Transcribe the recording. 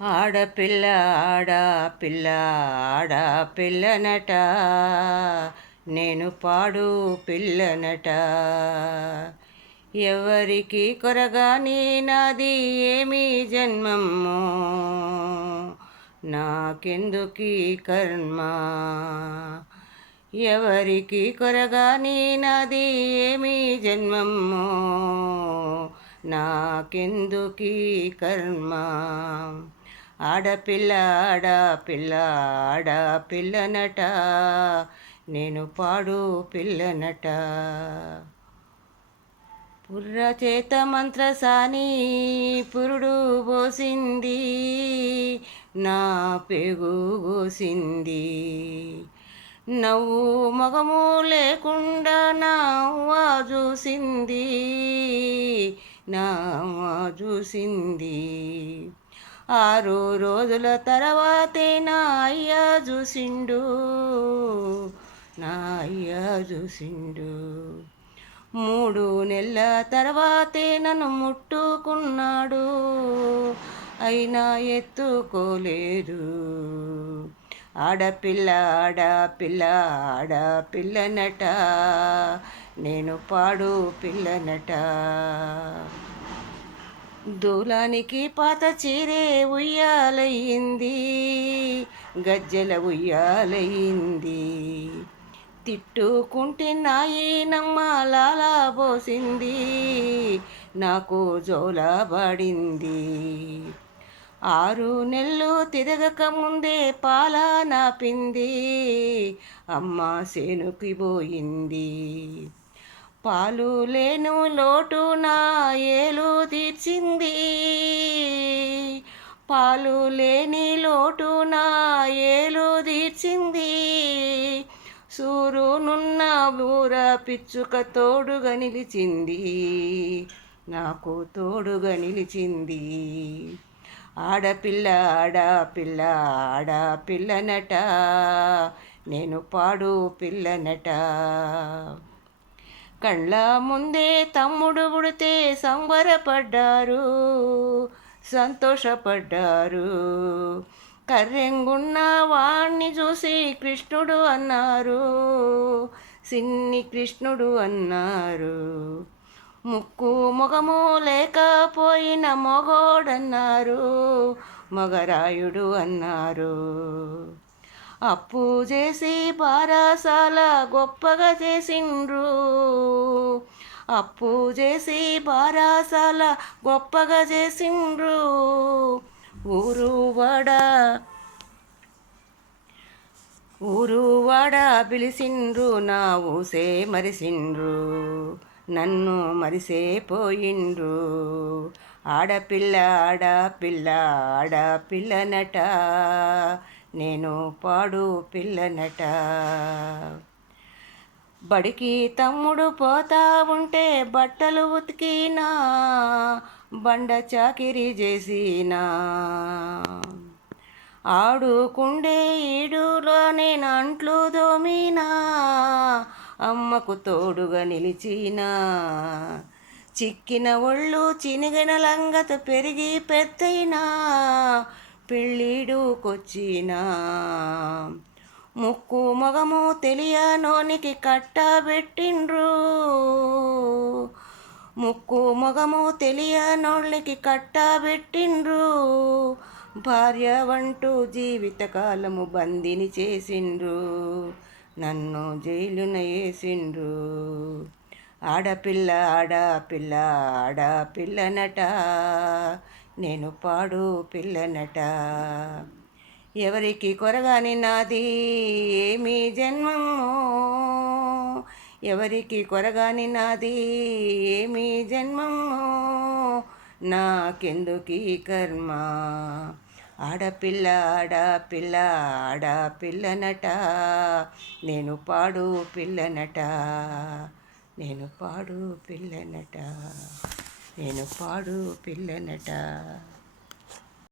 ఆడపిల్ల ఆడపిల్ల ఆడపిల్లనట, నేను పాడు పిల్లనట. ఎవరికి కొరగాని నాది ఏమి జన్మము, నాకెందుకీ కర్మ. ఎవరికి కొరగాని నాది ఏమి జన్మము, నాకెందుకీ కర్మ. ఆడపిల్ల ఆడపిల్ల ఆడపిల్లనట, నేను పాడు పిల్లనట. పుర్ర చేత మంత్రసాని పురుడు పోసింది, నా పెగు కోసింది. నవ్వు మగము లేకుండా నావ్వా చూసింది, నావ్వా చూసింది. 6 రోజుల తర్వాతే నా అయ్యా చూసిండు, నా అయ్యా చూసిండు. 3 నెలల తర్వాతే నన్ను ముట్టుకున్నాడు, అయినా ఎత్తుకోలేదు. ఆడపిల్ల ఆడపిల్ల ఆడపిల్లనట, నేను పాడు పిల్లనట. దూలానికి పాత చీరే ఉయ్యాలయ్యింది, గజ్జెల ఉయ్యాలయ్యింది. తిట్టుకుంటే నాయనమ్మ లాలా పోసింది, నాకు జోలబడింది. 6 నెలలు తిరగక ముందే పాల నాపింది, అమ్మ సేనుకి పోయింది. పాలు లేను లోటు నా ఏలు తీర్చింది, పాలు లేని లోటు నా ఏలు తీర్చింది. సూరునున్న బూర పిచ్చుక తోడుగా నిలిచింది, నాకు తోడుగా నిలిచింది. ఆడపిల్ల ఆడపిల్ల ఆడపిల్లనట, నేను పాడు పిల్లనట. కళ్ళ ముందే తమ్ముడు పుడితే సంబరపడ్డారు, సంతోషపడ్డారు. కర్రెంగున్న వాణ్ణి చూసి కృష్ణుడు అన్నారు, సిన్ని కృష్ణుడు అన్నారు. ముక్కు ముఖము లేకపోయిన మొగోడన్నారు, మగరాయుడు అన్నారు. అప్పు చేసి బారాసాల గొప్పగా చేసిండ్రు, అప్పు చేసి బారాసాల గొప్పగా చేసిండ్రు. ఊరు వాడ పిలిసిండ్రు, నా ఊసే మరిసిండ్రు, నన్ను మరిసేపోయిండ్రు. ఆడపిల్ల ఆడపిల్ల ఆడపిల్లనట, నేను పాడు పిల్లనట. బడికి తమ్ముడు పోతా ఉంటే బట్టలు ఉతికినా, బండ చాకిరీ చేసినా. ఆడుకుండే ఈడులో నేను అంట్లు దోమినా, అమ్మకు తోడుగా నిలిచినా. చిక్కిన ఒళ్ళు చినిగిన లంగత పెరిగి పెద్దయినా, పెళ్ళిడుకొచ్చినా. ముక్కు మొగము తెలియనోనికి కట్టబెట్టిండ్రు, ముక్కు మొగము తెలియనోళ్ళకి కట్టబెట్టిండ్రు. భార్య వంటూ జీవితకాలము బందిని చేసిండ్రు, నన్ను జైలున వేసిండ్రు. ఆడపిల్ల ఆడపిల్ల ఆడపిల్లనట, నేను పాడు పిల్లనట. ఎవరికి కొరగాని నాది ఏమి జన్మము, ఎవరికి కొరగాని నాది ఏమి జన్మము, నాకెందుకీ కర్మ. ఆడపిల్ల ఆడపిల్ల ఆడపిల్లనట, నేను పాడు పిల్లనట, నేను పాడు పిల్లనట, నేను పాడు పిల్లనట.